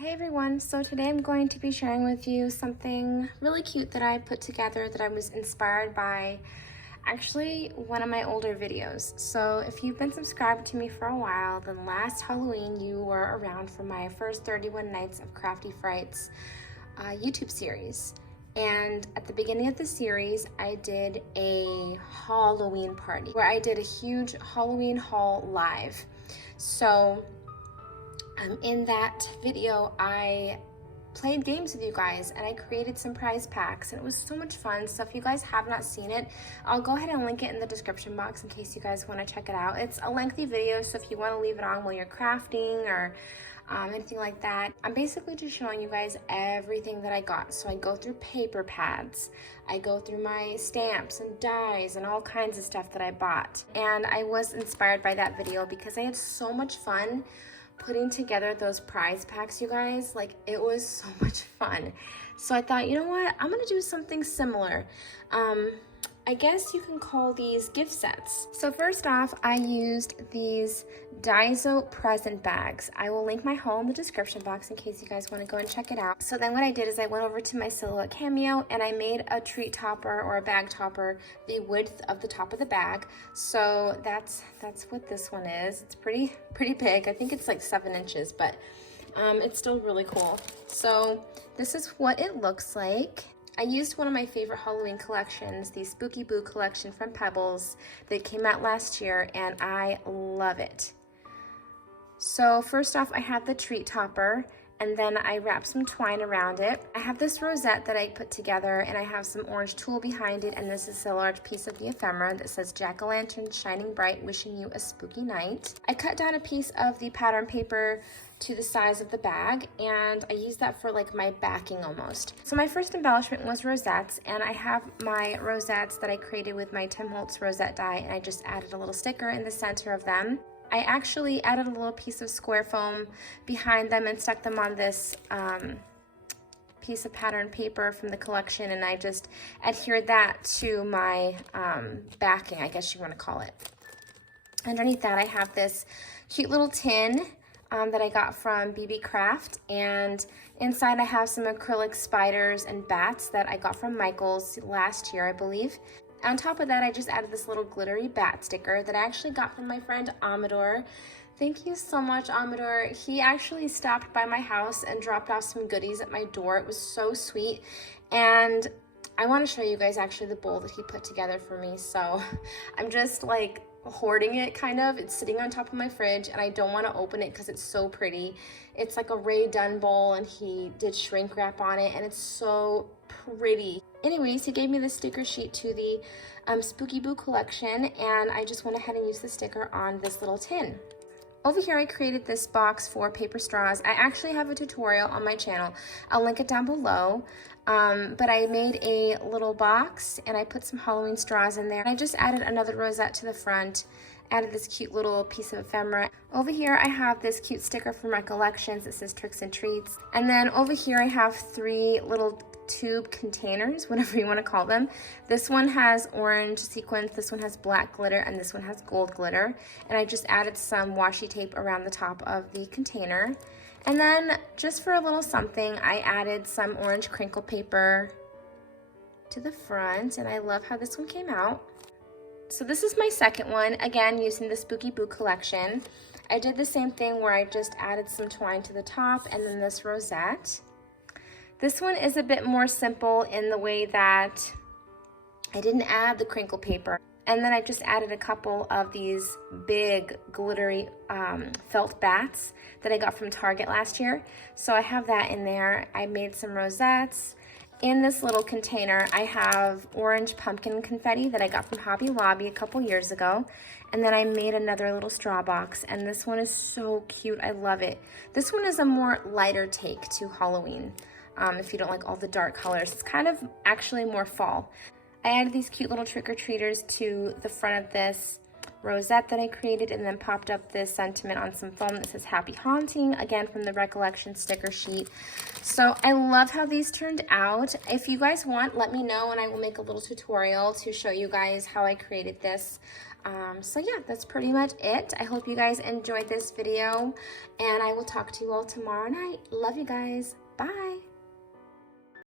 Hey everyone, so today I'm going to be sharing with you something really cute that I put together that I was inspired by actually one of my older videos. So if you've been subscribed to me for a while, then last Halloween you were around for my first 31 Nights of Crafty Frights YouTube series. And at the beginning of the series, I did a Halloween party where I did a huge Halloween haul live. So in that video, I played games with you guys and I created some prize packs and it was so much fun. So if you guys have not seen it, I'll go ahead and link it in the description box in case you guys want to check it out. It's a lengthy video, so if you want to leave it on while you're crafting or anything like that, I'm basically just showing you guys everything that I got. So I go through paper pads, I go through my stamps and dies and all kinds of stuff that I bought. And I was inspired by that video because I had so much fun putting together those prize packs, you guys. Like, it was so much fun. So I thought, you know what, I'm gonna do something similar. I guess you can call these gift sets. So first off, I used these Daiso present bags. I will link my haul in the description box in case you guys want to go and check it out. So then what I did is I went over to my Silhouette Cameo and I made a treat topper or a bag topper the width of the top of the bag. So that's what this one is. It's pretty big. I think it's like 7 inches, but it's still really cool. So this is what it looks like. I used one of my favorite Halloween collections, the Spooky Boo collection from Pebbles that came out last year, and I love it. So first off, I have the treat topper, and then I wrap some twine around it. I have this rosette that I put together, and I have some orange tulle behind it, and this is a large piece of the ephemera that says Jack-o'-lantern shining bright, wishing you a spooky night. I cut down a piece of the pattern paper to the size of the bag, and I use that for like my backing almost. So my first embellishment was rosettes, and I have my rosettes that I created with my Tim Holtz rosette die, and I just added a little sticker in the center of them. I actually added a little piece of square foam behind them and stuck them on this piece of pattern paper from the collection, and I just adhered that to my backing, I guess you want to call it. Underneath that, I have this cute little tin that I got from BB Craft, and inside I have some acrylic spiders and bats that I got from Michael's last year, I believe. On top of that, I just added this little glittery bat sticker that I actually got from my friend Amador. Thank you so much, Amador. He actually stopped by my house and dropped off some goodies at my door. It was so sweet, and I want to show you guys actually the bowl that he put together for me. So I'm just like hoarding it, kind of. It's sitting on top of my fridge and I don't want to open it because it's so pretty. It's like a Ray Dunn bowl, and he did shrink wrap on it, and it's so pretty. Anyways, he gave me this sticker sheet to the Spooky Boo collection, and I just went ahead and used the sticker on this little tin. Over here, I created this box for paper straws. I actually have a tutorial on my channel. I'll link it down below. But I made a little box and I put some Halloween straws in there. I just added another rosette to the front, added this cute little piece of ephemera. Over here, I have this cute sticker from Recollections that says Tricks and Treats. And then over here, I have 3 little tube containers, whatever you want to call them. This one has orange sequins, this one has black glitter, and this one has gold glitter. And I just added some washi tape around the top of the container. And then just for a little something, I added some orange crinkle paper to the front, and I love how this one came out. So this is my second one, again using the Spooky Boo collection. I did the same thing where I just added some twine to the top and then this rosette. This one is a bit more simple in the way that I didn't add the crinkle paper. And then I just added a couple of these big glittery felt bats that I got from Target last year. So I have that in there. I made some rosettes. In this little container, I have orange pumpkin confetti that I got from Hobby Lobby a couple years ago. And then I made another little straw box, and this one is so cute. I love it. This one is a more lighter take to Halloween. If you don't like all the dark colors, it's kind of actually more fall. I added these cute little trick-or-treaters to the front of this rosette that I created, and then popped up this sentiment on some foam that says Happy Haunting, again from the Recollection sticker sheet. So I love how these turned out. If you guys want, let me know and I will make a little tutorial to show you guys how I created this. So yeah, that's pretty much it. I hope you guys enjoyed this video, and I will talk to you all tomorrow night. Love you guys. Bye.